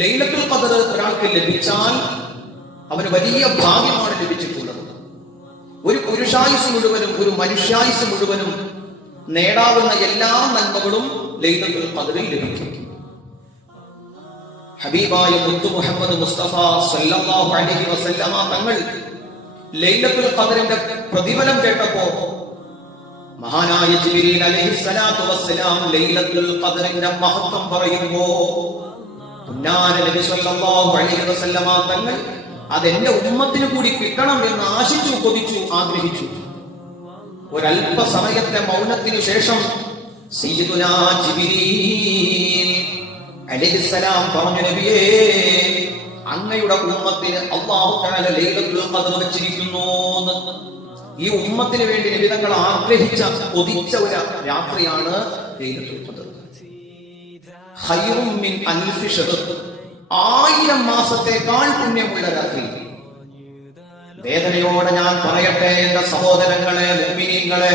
ലൈലത്തുൽ ഖദർ ഒരാൾക്ക് ലഭിച്ചാൽ അവന് വലിയ ഭാഗ്യമാണ് ലഭിച്ചിട്ടുള്ളത്. ഒരു പുരുഷായുസ് മുഴുവനും ഒരു മനുഷ്യായുസ് മുഴുവനും നേടാവുന്ന എല്ലാ നന്മകളും ലൈലത്തുൽ ഖദറിൽ ലഭിക്കും. ഹബീബായ മുത്തു മുഹമ്മദ് മുസ്തഫ സല്ലല്ലാഹു അലൈഹി വസല്ലമ തങ്ങൾ ലൈലത്തുൽ ഖദറിന്റെ പ്രതിഫലം കേട്ടപ്പോ മഹാനായ ജിബ്രീൽ അലൈഹിസ്സലാത്തു വസ്സലാം ലൈലത്തുൽ ഖദറിന്റെ മഹത്വം പറയുമ്പോ പുന്നാന നബി സല്ലല്ലാഹു അലൈഹി വസല്ലമ തങ്ങൾ അതെന്റെ ഉമ്മത്തിന് കൂടി കിട്ടണം എന്ന് ആശിച്ചു, കൊതിച്ചു, ആഗ്രഹിച്ചു. ഒരല്പ സമയത്തെ മൗനത്തിനു ശേഷം സയ്യിദുനാ ജിബ്രീൽ അലൈഹിസ്സലാം പറഞ്ഞു, നബിയേ, അങ്ങയുടെ ഉമ്മത്തിന് അല്ലാഹു തആല ലൈലത്തുൽ ഖദർ വെച്ചിരിക്കുന്നു. ഈ ഉമ്മത്തിന് വേണ്ടി നബി തങ്ങൾ ആഗ്രഹിച്ച, കൊതിച്ച ഒരു രാത്രിയാണ് ലൈലത്തുൽ ഖദർ. ഖൈറും മിൻ അൽഫി ശഹർ, 1000 മാസത്തേക്കാൾ പുണ്യമുള്ള രാത്രി. വേദനയോടെ ഞാൻ പറയട്ടെ എന്റെ സഹോദരങ്ങളെ, മുഅ്മിനീങ്ങളെ,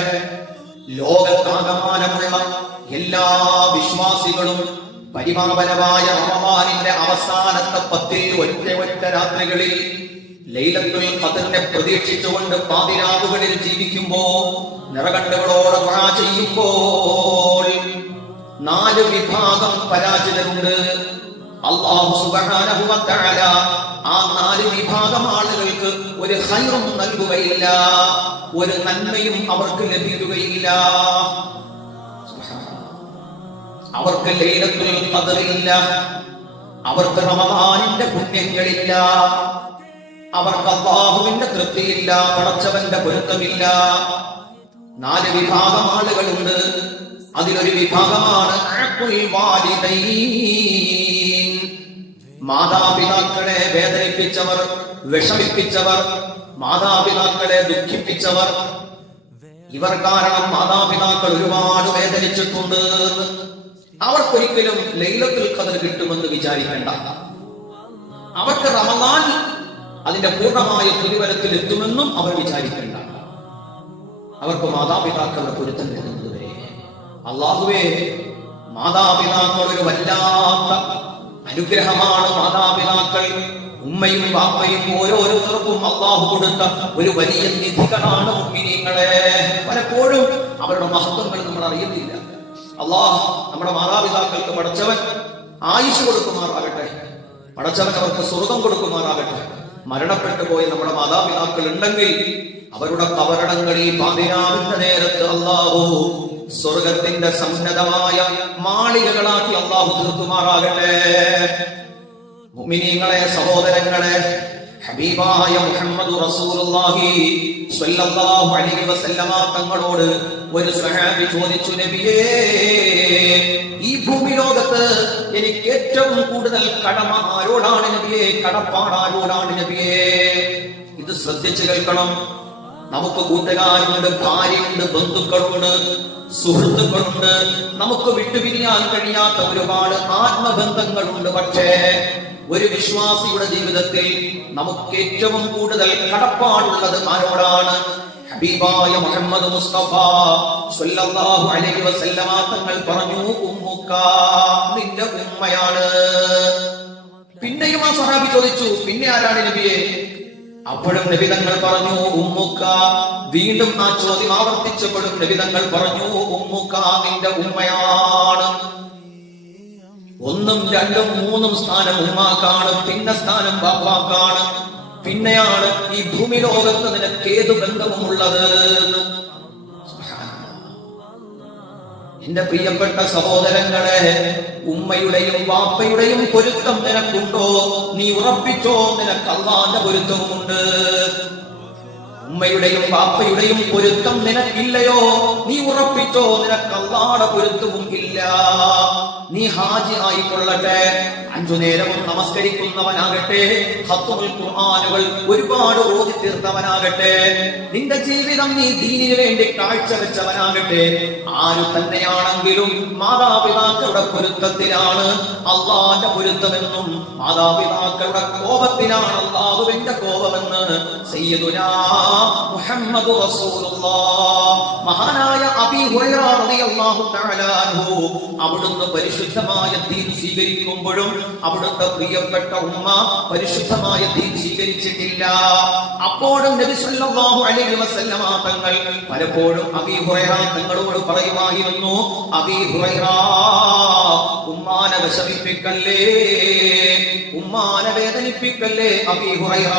ലോകത്താകമാനമുള്ള എല്ലാ വിശ്വാസികളും പരിപാവനമായ റമളാനിന്റെ അവസാനത്തെ 10 ഒറ്റ രാത്രികളിൽ ലൈലത്തുൽ ഖദറിനെ പ്രതീക്ഷിച്ചുകൊണ്ട് പാതിരാവുകളിൽ ജീവിക്കുമ്പോ, നിറകണ്ണുകളോടെ ദുആ ചെയ്യുമ്പോൾ 4 വിഭാഗം പരാജിതരുണ്ട്. അല്ലാഹു സുബ്ഹാനഹു വ തആല ആ 4 വിഭാഗം ആളുകൾക്ക് ഒരു ഖൈറും നൽകുകയില്ല, ഒരു നന്മയും അവർക്ക് ലഭിക്കുകയില്ല. അവർക്ക് ലൈലത്തുൽ ഖദറില്ല, അവർക്ക് റമളാനിന്റെ പുണ്യങ്ങളില്ല, അവർക്ക് അല്ലാഹുവിന്റെ തൃപ്തിയില്ല, പടച്ചവന്റെ പൊരുത്തമില്ല. 4 വിഭാഗം ആളുകളുണ്ട്. അതിലൊരു വിഭാഗമാണ് അഖുൽ വാലിദൈൻ, മാതാപിതാക്കളെ വേദനിപ്പിച്ചവർ, വിഷമിപ്പിച്ചവർ, മാതാപിതാക്കളെ ദുഃഖിപ്പിച്ചവർ. ഇവർ കാരണം മാതാപിതാക്കൾ ഒരുപാട് വേദനിച്ചിട്ടുണ്ട്. അവർക്കൊരിക്കലും ലൈലത്തുൽ ഖദർ കിട്ടുമെന്ന് വിചാരിക്കേണ്ട. അവർക്ക് റമളാൻ അതിന്റെ പൂർണ്ണമായ പ്രതിഫലത്തിൽ എത്തുമെന്നും അവർ വിചാരിക്കേണ്ട. അവർക്ക് മാതാപിതാക്കളുടെ പൊരുത്തം കിട്ടുന്നത് വരെ. അല്ലാഹുവേ, മാതാപിതാക്കൾ ഒരു വല്ലാത്ത അനുഗ്രഹമാണ്. മാതാപിതാക്കൾ, ഉമ്മയും ബാപ്പയും ഓരോരുത്തർക്കും അല്ലാഹു കൊടുത്ത ഒരു വലിയ നിധികളാണ് മുഅ്മിനീങ്ങളെ. പലപ്പോഴും അവരുടെ മഹത്വങ്ങൾ നമ്മൾ അറിയുന്നില്ല. അല്ലാഹ് നമ്മുടെ മാതാപിതാക്കൾക്ക് പടച്ചവൻ ആയുസ് കൊടുക്കുമാറാകട്ടെ, പടച്ചവൻ അവർക്ക് സ്വർഗ്ഗം കൊടുക്കുമാറാകട്ടെ. മരണപ്പെട്ടു പോയ നമ്മുടെ മാതാപിതാക്കൾ ഉണ്ടെങ്കിൽ അവരുടെ കബറിടങ്ങളിൽ പാതിരാവിന്റെ നേരത്ത് അല്ലാഹു സ്വർഗത്തിന്റെ സമുന്നതമായ മാളികകളാക്കി അല്ലാഹു തീർക്കുമാറാകട്ടെ. മുഅ്മിനീങ്ങളെ, സഹോദരങ്ങളെ, ഹബീബായ മുഹമ്മദ് റസൂലുള്ളാഹി സ്വല്ലല്ലാഹു അലൈഹി വസല്ലമ തങ്ങളോട് ഒരു സ്വഹാബി ചോദിച്ചു, നബിയേ, ഈ ഭൂമി ലോകത്ത് എനിക്ക് ഏറ്റവും കൂടുതൽ കടമ ആരോടാണ് നബിയേ, കടപ്പാട് ആരോടാണ് നബിയേ? ഇത് ശ്രദ്ധിച്ചു കേൾക്കണം. നമുക്ക് കൂട്ടുകാരുണ്ട്, ഭാര്യയുണ്ട്, ബന്ധുക്കളുണ്ട്, സുഹൃത്തുക്കളുണ്ട്, നമുക്ക് വിട്ടുപിരിയാൻ കഴിയാത്ത ഒരുപാട് ആത്മബന്ധങ്ങളുണ്ട്. പക്ഷേ ഒരു വിശ്വാസിയുടെ ജീവിതത്തിൽ നമുക്ക് ഏറ്റവും കൂടുതൽ കടപ്പാടുള്ളത് ആരോടാണ്? ഹബീബായ മുഹമ്മദ് മുസ്തഫ സ്വല്ലല്ലാഹു അലൈഹി വസല്ലമ തങ്ങൾ പറഞ്ഞു, ഉമ്മുക, നിന്റെ ഉമ്മയാണ്. പിന്നെയും ആ സഹാബി ചോദിച്ചു, പിന്നെ ആരാണ് നബിയെ? അപ്പോഴും നബി തങ്ങൾ പറഞ്ഞു, ഉമ്മുക. വീണ്ടും ആ ചോദ്യം ആവർത്തിച്ചപ്പോഴും നബി തങ്ങൾ പറഞ്ഞു, ഉമ്മുക, നിന്റെ ഉമ്മയാണ്. 1, 2, 3 സ്ഥാനം ഉമ്മാക്കാണ്, പിന്നെ സ്ഥാനം ബാപ്പാക്കാണ്, പിന്നെയാണ് ഈ ഭൂമി ലോകത്ത് നിനക്ക് ഏതു ബന്ധവുമുള്ളത്. എന്റെ പ്രിയപ്പെട്ട സഹോദരങ്ങളെ, ഉമ്മയുടെയും ബാപ്പയുടെയും പൊരുത്തം നിനക്കുണ്ടോ? നീ ഉറപ്പിച്ചോ, നിനക്ക് അല്ലാഹുവിന്റെ പൊരുത്തമുണ്ട്. ഉമ്മയുടെയും ബാപ്പയുടെയും പൊരുത്തം നിനക്കില്ലയോ? നീ ഉറപ്പിച്ചോ, നിനക്ക് അല്ലാഹുവിന്റെ പൊരുത്തവും ഇല്ല. നീ ഹാജി ആയിക്കൊള്ളട്ടെ, 5 നേരവും നമസ്കരിക്കുന്നവനാകട്ടെ, ഖത്മുൽ ഖുർആനുകൾ ഒരുപാട് ഓതി തീർത്തവനാകട്ടെ, നിന്റെ ജീവിതം നീ ദീനിനു വേണ്ടി കാഴ്ചവെച്ചവനാകട്ടെ, ആരു തന്നെയാണെങ്കിലും മാതാപിതാക്കളുടെ പൊരുത്തത്തിലാണ് അല്ലാഹുവിന്റെ പൊരുത്തമെന്നും മാതാപിതാക്കളുടെ കോപത്തിനാണ് അല്ലാഹുവിന്റെ കോപമെന്ന് സയ്യിദുനാ മുഹമ്മദ് റസൂലുള്ളാഹ് മഹാനായ അബീ ഹുറൈറ റളിയല്ലാഹു തആല അൻഹു അവിടുന്ന് പരിശുദ്ധമായ ദീൻ സ്വീകരിക്കുമ്പോഴും അവിടുത്തെ പ്രിയപ്പെട്ട ഉമ്മ പരിശുദ്ധമായ ദീൻ സ്വീകരിച്ചിട്ടില്ല. അപ്പോഴും നബി സല്ലല്ലാഹു അലൈഹി വസല്ലമ തങ്ങൾ പലപ്പോഴും അബീ ഹുറൈറ തങ്ങളോട് പറയുമായിരുന്നു, അബീ ഹുറൈറ, ഉമ്മാനെ വിഷമിപ്പിക്കല്ലേ, ഉമ്മാനെ വേദനിപ്പിക്കല്ലേ അബീ ഹുറൈറ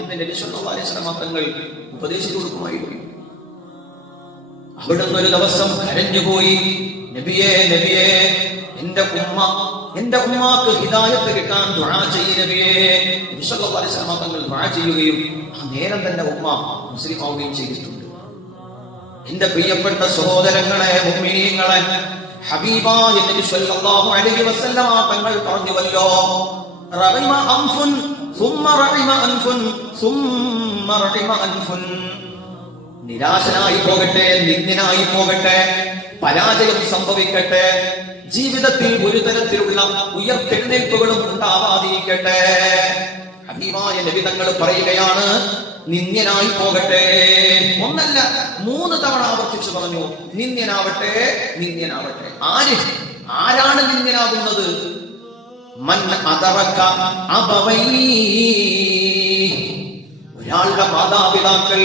എന്ന് നബി സല്ലല്ലാഹു അലൈഹി വസല്ലമ തങ്ങൾ ഉപദേശിച്ചു കൊടുക്കുമായിരുന്നു. അവിടുന്ന് ഒരു ദിവസം കരഞ്ഞുപോയി, നബിയേ നബിയേ, എന്റെ ഉമ്മാക്ക് ഹിദായത്ത് കിട്ടാൻ ദുആ ചെയ്യ് നബിയേ. നബി സല്ലല്ലാഹു അലൈഹി വസല്ലമ തങ്ങൾ ദുആ ചെയ്യുകയും ആ നേരം തന്നെ ഉമ്മ മുസ്ലിം ആവുകയും ചെയ്തിട്ടുണ്ട്. എന്റെ പ്രിയപ്പെട്ട സഹോദരങ്ങളെ, മുഅ്മിനീങ്ങളെ, ഹബീബായ നബി സല്ലല്ലാഹു അലൈഹി വസല്ലമ തങ്ങൾ പറഞ്ഞുവല്ലോ, റഹിമ അൻഫുൻ സുമ്മ റഹിമ അൻഫുൻ സുമ്മ റഹിമ അൻഫുൻ. നിരാശനായി പോകട്ടെ, നിന്ദ്യനായി പോകട്ടെ, പരാജയം സംഭവിക്കട്ടെ, ജീവിതത്തിൽ ഒരു തരത്തിലുള്ള ഉയർത്തെഴുന്നേൽപ്പുകളും ഉണ്ടാവാതിരിക്കട്ടെ. ഹബീബായ നബി തങ്ങൾ പറയുകയാണ്, നിന്ദ്യനായി പോകട്ടെ. ഒന്നല്ല 3 തവണ ആവർത്തിച്ചു പറഞ്ഞു, നിന്ദ്യനാവട്ടെ, നിന്ദ്യനാവട്ടെ. ആരാണ് നിന്ദ്യനാകുന്നത്? മൻ അദറക അബവൈഹി, ഒരാളുടെ മാതാപിതാക്കൾ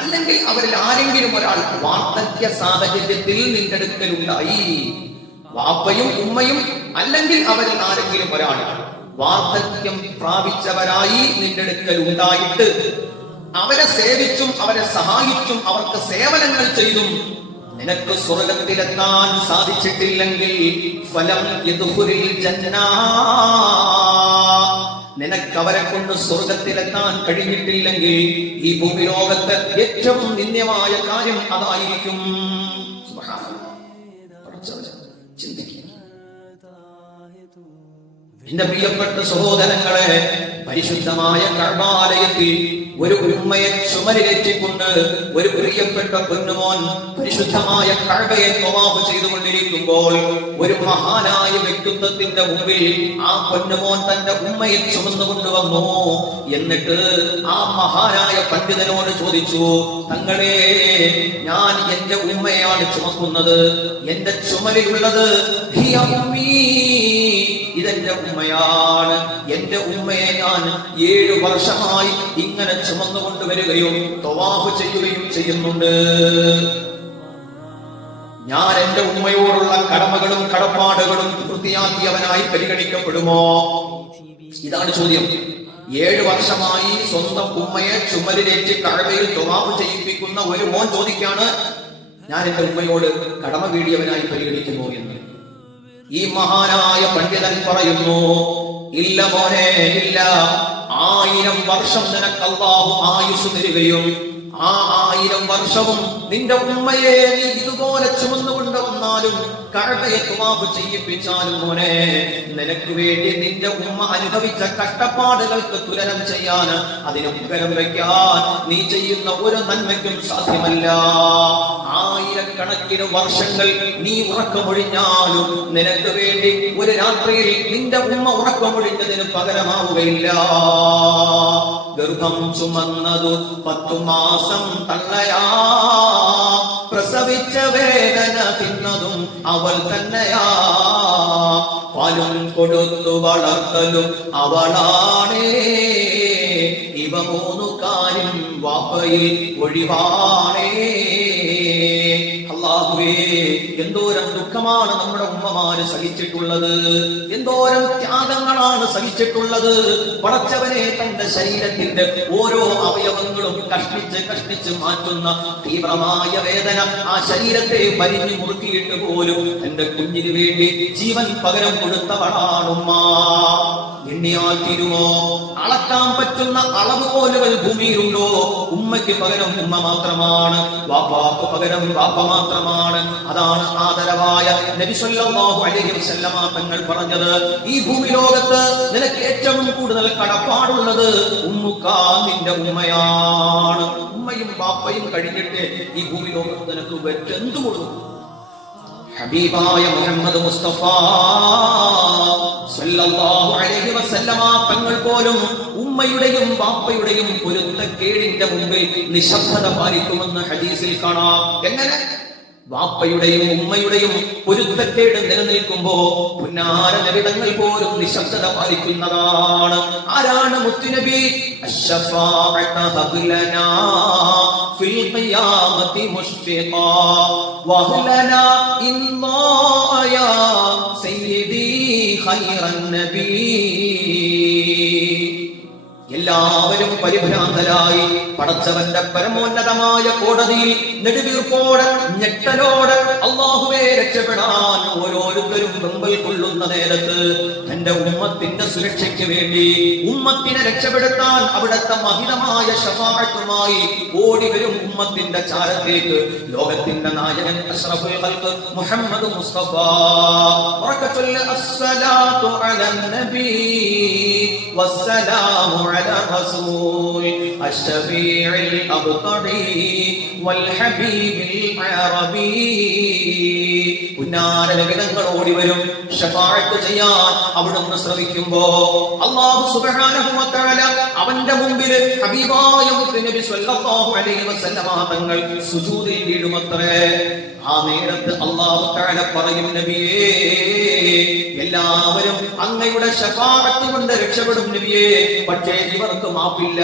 അല്ലെങ്കിൽ അവരിൽ ആരെങ്കിലും ഒരാൾ വാർദ്ധക്യ സാഹചര്യത്തിൽ നിന്റെ അടുക്കലുണ്ടായി. വാപ്പയും ഉമ്മയും അല്ലെങ്കിൽ അവരിൽ ആരെങ്കിലും ഒരാൾ വാർദ്ധക്യം പ്രാപിച്ചവരായി നിന്റെ അടുക്കൽ ഉണ്ടായിട്ട് അവരെ സേവിച്ചും അവരെ സഹായിച്ചും അവർക്ക് സേവനങ്ങൾ ചെയ്തും നിനക്ക് സ്വർഗത്തിലെത്താൻ സാധിച്ചിട്ടില്ലെങ്കിൽ ഫലം യദ്ഖുലിൽ ജന്നാ, നിനക്ക് അവരെ കൊണ്ട് സ്വർഗത്തിലെത്താൻ കഴിഞ്ഞിട്ടില്ലെങ്കിൽ ഈ ഭൂമി ലോകത്ത് ഏറ്റവും നിന്ദ്യമായ കാര്യം അതായിരിക്കും. ചിന്തിക്കുക. എന്റെ പ്രിയപ്പെട്ട സഹോദരങ്ങളെ, പരിശുദ്ധമായ കഅബാലയത്തിൽ ഒരു ഉമ്മയെ ചുമലിലേറ്റിക്കൊണ്ട് ഒരു പ്രിയപ്പെട്ട പൊന്നുമോൻ പരിശുദ്ധമായ കഅബയെ തവാഫ് ചെയ്തുകൊണ്ടിരിക്കുമ്പോൾ ഒരു മഹാനായ വ്യക്തിത്വത്തിന്റെ മുമ്പിൽ ആ പൊന്നുമോൻ തന്റെ ഉമ്മയെ ചുമന്നു കൊണ്ടുവന്നു. എന്നിട്ട് ആ മഹാനായ പണ്ഡിതനോട് ചോദിച്ചു, തങ്ങളെ, ഞാൻ എന്റെ ഉമ്മയാണ് ചുമക്കുന്നത്, എന്റെ ചുമലിലുള്ളത് ഹിയ ഉമ്മീ, ഇതെന്റെ ഉമ്മയാണ്. എന്റെ ഉമ്മയെ ഞാൻ 7 വർഷമായി ഇങ്ങനെ ചുമന്നുകൊണ്ടുവരികയും തവാഫ് ചെയ്യുകയും ചെയ്യുന്നുണ്ട്. ഞാൻ എന്റെ ഉമ്മയോടുള്ള കടമകളും കടപ്പാടുകളും പൂർത്തിയാക്കിയവനായി പരിഗണിക്കപ്പെടുമോ? ഇതാണ് ചോദ്യം. 7 വർഷമായി സ്വന്തം ഉമ്മയെ ചുമലിലേറ്റ് കഅബയിൽ തവാഫ് ചെയ്യിപ്പിക്കുന്ന ഒരു മോൻ ചോദിക്കാണ്, ഞാൻ എന്റെ ഉമ്മയോട് കടമ വീടിയവനായി പരിഗണിക്കുമോ എന്ന്. ഈ മഹാനായ പണ്ഡിതൻ പറയുന്നു, ഇല്ല മോനെ, ഇല്ല. 1000 വർഷം നിനക്ക് അല്ലാഹു ആയുസ് തരികയും ആ 1000 വർഷവും നിന്റെ ഉമ്മയെ നീ ഇതുപോലെ ചുമന്നുകൊണ്ട് വന്നാലും കഅബയെ തവാഫ് ചെയ്യിപ്പിച്ചാലും മോനെ, നിനക്ക് വേണ്ടി നിന്റെ ഉമ്മ അനുഭവിച്ച കഷ്ടപ്പാടുകൾക്ക് തുലനം ചെയ്യാൻ, അതിന് പകരം വയ്ക്കാൻ നീ ചെയ്യുന്ന ഒരു നന്മയ്ക്കും സാധ്യമല്ല. 1000 വർഷങ്ങൾ നീ ഉറക്കമൊഴിഞ്ഞാലും നിനക്ക് വേണ്ടി ഒരു രാത്രിയിൽ നിന്റെ ഉമ്മ ഉറക്കമൊഴിഞ്ഞതിന് പകരമാവുകയില്ല. ഗർഭം ചുമന്നതു 10 മാസം തള്ളയാ, പ്രസവിച്ച വേദന തിന്നതും അവൾ തന്നെയാ, പാലും കൊടുത്തു വളർത്തലും അവളാണേ, ഇവ 3 കാര്യം വാപ്പയിൽ ഒഴിവാണേ. അല്ലാഹുവേ, എന്തോരം ദുഃഖമാണ് നമ്മുടെ ഉമ്മമാര് സഹിച്ചിട്ടുള്ളത്, എന്തോരം ത്യാഗങ്ങളാണ് സഹിച്ചിട്ടുള്ളത്. പടച്ചവനെ, തന്റെ ശരീരത്തിന്റെ ഓരോ അവയവങ്ങളും കഷ്ണിച്ച് മാറ്റുന്ന തീവ്രമായ വേദന ആ ശരീരത്തെ പരിഞ്ഞു മുറുക്കിയിട്ട് പോലും തന്റെ കുഞ്ഞിന് വേണ്ടി ജീവൻ പകരം കൊടുത്തവളാണുമ്മ. എണ്ണിയാൽ തീരുമോ? അളക്കാൻ പറ്റുന്ന അളവുകോലുകൾ ഭൂമിയിലുണ്ടോ? ഉമ്മയ്ക്ക് പകരം ഉമ്മ മാത്രമാണ്, വാപ്പാക്ക് പകരം വാപ്പ മാത്രമാണ്. അതാണ് ആദരവായ നബി സല്ലല്ലാഹു അലൈഹി വസല്ലമ തങ്ങൾ പറഞ്ഞത്, ഈ ഭൂമി ലോകത്ത് നിനക്ക് ഏറ്റവും കൂടുതൽ കടപ്പാടുള്ളത് ഉമ്മുക്ക, നിന്റെ ഉമ്മയാണ്. ഉമ്മയും വാപ്പയും കഴിഞ്ഞിട്ട് ഈ ഭൂമി ലോകത്ത് നിനക്ക് വെറ്റെന്തു കൊടുക്കും? ഹബീബായ മുഹമ്മദ് മുസ്തഫ സല്ലല്ലാഹു അലൈഹി വസല്ലമ തങ്ങൾ പോലും ഉമ്മയുടെയും വാപ്പയുടെയും പൊരുത്തക്കേടിന്റെ മുമ്പിൽ നിശബ്ദത പാലിക്കുമെന്ന് ഹദീസിൽ കാണാം. എങ്ങനെ? വാപ്പയുടെയും ഉമ്മയുടെയും പൊരുത്തക്കേട് നിലനിൽക്കുമ്പോ പുന്നാര നബിതങ്ങൾ പോലും നിശബ്ദത പാലിക്കുന്നതാണ്. ആരാണ് മുത്തുനബി? അശ്ശഫാഅത ഹബ്ലനാ ഫിൽ ഖിയാമത്തി മുശ്ഫിഖാ വഹ്ലനാ ഇല്ലാ സയ്യിദി ഖൈറൻ നബി. എല്ലാവരും പരിഭ്രാന്തരായി പടച്ചവന്റെ പരമോന്നതമായ കോടതിയിൽ നെടുവീർപ്പോടെ ഞെട്ടലോടെ അല്ലാഹുവേ രക്ഷപ്പെടാൻ ഓരോരുത്തരും വെമ്പൽ കൊള്ളുന്ന നേരത്ത് തന്റെ ഉമ്മത്തിന്റെ സുരക്ഷയ്ക്ക് വേണ്ടി ഉമ്മത്തിനെ രക്ഷപ്പെടുത്താൻ അവിടുത്തെ മഹിതമായ ശഫാഅത്തുമായി ഓടിവരും ഉമ്മത്തിന്റെ ചാരത്തേക്ക് ലോകത്തിന്റെ നായകൻ അഷ്റഫുൽ ഖൽഖ് മുഹമ്മദ് മുസ്തഫ. അസ്സലാത്തു അലൻ നബി വസ്സലാമു അലാ റസൂൽ അശ്ശഫീഇൽ അബ്തഹി വൽ ഹബീബിൽ അറബി. പുന്നാര നബിതങ്ങൾ ഓടി വരും ശഫാഅത്ത് ചെയ്യാൻ. അവിടുന്ന് ശ്രമിക്കുമ്പോ അല്ലാഹു സുബ്ഹാനഹു വ തആല അവന്റെ മുമ്പിൽ ഹബീബായ മുത്തുനബി സ്വല്ലല്ലാഹു അലൈഹി വസല്ലമ തങ്ങൾ സുജൂദിൽ വീഴുമത്രേ. ആ നേരത്ത് അല്ലാഹു തആല പറയും, നബിയേ, എല്ലാവരും അങ്ങയുടെ ശഫാഅത്ത് കൊണ്ട് രക്ഷപ്പെടും നബിയേ, പക്ഷേ ഇവർക്ക് മാപ്പില്ല.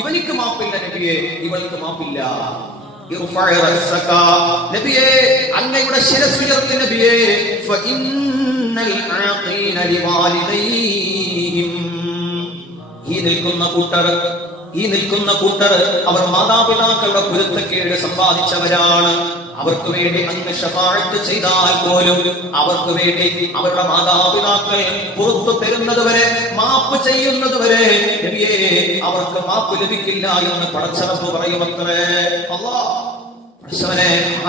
ഇവനിക്ക് മാപ്പില്ല നബിയേ, ഇവൾക്ക് മാപ്പില്ല. നബിയേ, അങ്ങയുടെ ശിരസ് ഉയർത്തി നബിയേ. ഫഇന്നൽ ആഖീന ലിവാലിദൈഹിം. ഈ നിൽക്കുന്ന കൂട്ടർ അവർ മാതാപിതാക്കളുടെ പൊരുത്തക്കേട് സമ്പാദിച്ചവരാണ്. അവർക്ക് വേണ്ടി അങ്ങ് ശഫാഅത്ത് ചെയ്താൽ പോലും അവർക്ക് വേണ്ടി അവരുടെ മാതാപിതാക്കൾ പുറത്തു തരുന്നത് വരെ, മാപ്പ് ചെയ്യുന്നത് വരെ നബിയേ അവർക്ക് മാപ്പ് ലഭിക്കില്ല എന്ന് പടച്ചറപ്പ് പറയുമത്രേ. അല്ലാഹ്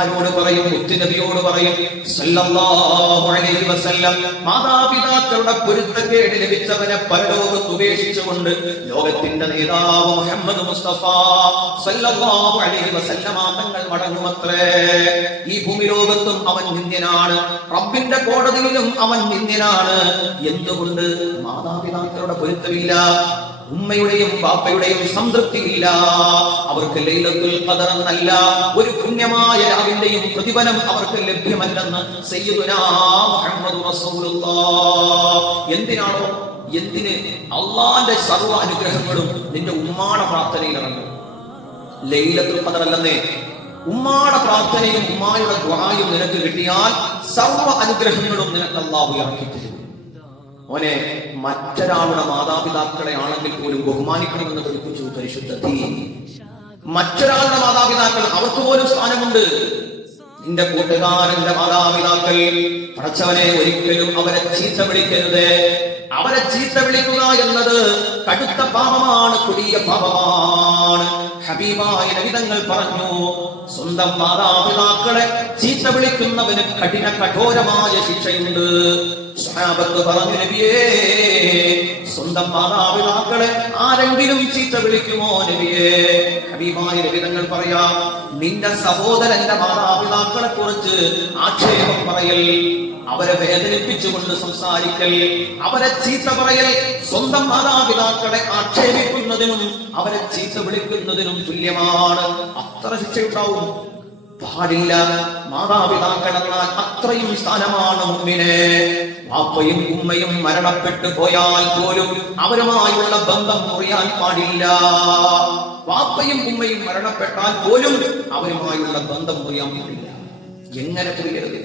ആരോട് പറയും? മുത്തുനബിയോട് പറയും സല്ലല്ലാഹു അലൈഹി വസല്ലം. മാതാപിതാക്കളുടെ പൊരുത്തക്കേട് ലഭിച്ചവനെ പരലോകത്ത് ഉപേക്ഷിച്ചുകൊണ്ട് ലോകത്തിന്റെ നേതാവ് മുഹമ്മദ് മുസ്തഫ സല്ലല്ലാഹു അലൈഹി വസല്ലം തങ്ങൾ മടങ്ങുമത്രേ. ഈ ഭൂമി ലോകത്തും അവൻ നിന്ദ്യനാണ്, റബ്ബിന്റെ കോടതിയിലും അവൻ നിന്ദ്യനാണ്. എന്തുകൊണ്ട്? മാതാപിതാക്കളുടെ പൊരുത്തമില്ല, ഉമ്മയുടെയും ബാപ്പയുടെയും സംതൃപ്തിയില്ല. അവർക്ക് ലൈലത്തുൽ ഖദർ എന്നല്ല ഒരു പുണ്യമായ രാവിന്റെയും പ്രതിഫലം അവർക്ക് ലഭ്യമല്ലെന്ന് സയ്യിദുനാ മുഹമ്മദ് റസൂലുള്ളാഹ്. എന്തിന് അള്ളാന്റെ സർവ്വ അനുഗ്രഹങ്ങളും നിന്റെ ഉമ്മാടെ പ്രാർത്ഥനയിൽ ഇറങ്ങും. ലൈലത്തുൽ ഖദർ അല്ലെന്നേ, ഉമ്മാടെ പ്രാർത്ഥനയും ഉമ്മായുടെ ദുആയും നിനക്ക് കിട്ടിയാൽ സർവ്വ അനുഗ്രഹങ്ങളും നിനക്ക് അല്ലാഹു ഇറക്കി തരും. ഓനെ മറ്റൊരാളുടെ മാതാപിതാക്കളെ ആണെങ്കിൽ പോലും ബഹുമാനിക്കണമെന്ന് പഠിപ്പിച്ചു പരിശുദ്ധ ദീൻ. മറ്റൊരാളുടെ മാതാപിതാക്കൾ അവർക്ക് പോലും സ്ഥാനമുണ്ട്. നിന്റെ കൂട്ടുകാരന്റെ മാതാപിതാക്കൾ, പടച്ചവനെ ഒരിക്കലും അവരെ ചീത്ത വിളിക്കരുത്. അവരെ ചീത്ത വിളിക്കുക എന്നത് കടുത്ത പാപമാണ്, കൊടിയ പാപമാണ്. ഹബീബായ നബിതങ്ങൾ പറഞ്ഞു, സ്വന്തം മാതാപിതാക്കളെ ചീത്ത വിളിക്കുന്നവന് കഠോരമായ ശിക്ഷയുണ്ട്. സ്വഹാബത്ത് പറഞ്ഞു, നബിയേ, സ്വന്തം മാതാപിതാക്കളെ ആരെങ്കിലും ചീത്ത വിളിക്കുമോ നബിയേ? ഹബീബായ നബിതങ്ങൾ പറയാ, നിന്റെ സഹോദരന്റെ മാതാപിതാക്കളെ കുറിച്ച് ആക്ഷേപം പറയൽ, അവരെ വേദനിപ്പിച്ചുകൊണ്ട് സംസാരിക്കൽ, അവരെ ചീത്ത പറയൽ സ്വന്തം മാതാപിതാക്കളെ ആക്ഷേപിക്കുന്നതിനും അവരെ ചീത്ത വിളിക്കുന്നതിനും തുല്യമാണ്. അത്ര ശിക്ഷയുണ്ടാവും. പാടില്ല. മാതാപിതാക്കൾ എന്നാൽ അത്രയും സ്ഥാനമാണ് മുഅ്മിനെ. വാപ്പയും ഉമ്മയും മരണപ്പെട്ടു പോയാൽ പോലും അവരുമായുള്ള ബന്ധം മുറിയാൻ പാടില്ല. വാപ്പയും ഉമ്മയും മരണപ്പെട്ടാൽ പോലും അവരുമായുള്ള ബന്ധം മുറിയാൻ പാടില്ല. എങ്ങനെ മുറിയരുത്?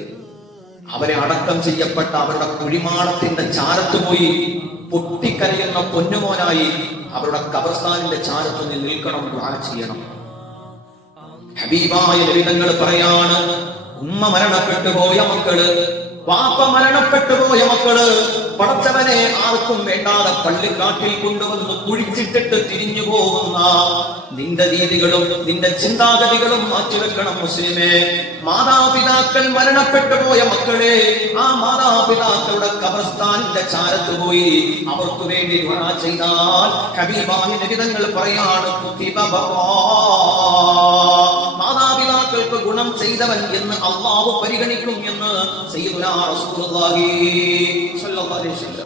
അവരെ അടക്കം ചെയ്യപ്പെട്ട അവരുടെ കുഴിമാടത്തിന്റെ ചാരത്ത് പോയി പൊട്ടിക്കരയുന്ന പൊന്നുമോനായി അവരുടെ ഖബർസ്ഥാനിന്റെ ചാരത്ത് നിൽക്കണം, ദുആ ചെയ്യണം. ഹബീബായ നബിതങ്ങൾ പറയാണ്, ഉമ്മ മരണപ്പെട്ടു പോയ മക്കള്, വാപ്പ മരണപ്പെട്ടു പോയ മക്കള് പടച്ചവനെ ആർക്കും വേണ്ടാതെ പള്ളിക്കാട്ടിൽ കൊണ്ടുവന്ന് കുഴിച്ചിട്ടിട്ട് തിരിഞ്ഞു പോകുന്ന നിന്റെ രീതികളും നിന്റെ ചിന്താഗതികളും മാറ്റിവെക്കണം മുസ്ലിമേ. മാതാപിതാക്കൾ മരണപ്പെട്ടു പോയ മക്കളെ, ആ മാതാപിതാക്കളുടെ ഖബർസ്ഥാനിന്റെ ചാരത്ത് പോയി അവർക്ക് വേണ്ടി ദുആ ചെയ്താൽ ഹബീബായ നബിതങ്ങൾ പറയാണ്, മാതാപിതാക്കൾക്ക് ഗുണം ചെയ്തവൻ എന്ന് അല്ലാഹു പരിഗണിക്കും എന്ന് സയ്യിദുനാ റസൂലുള്ളാഹി സ്വല്ലല്ലാഹു അലൈഹി വസല്ലം.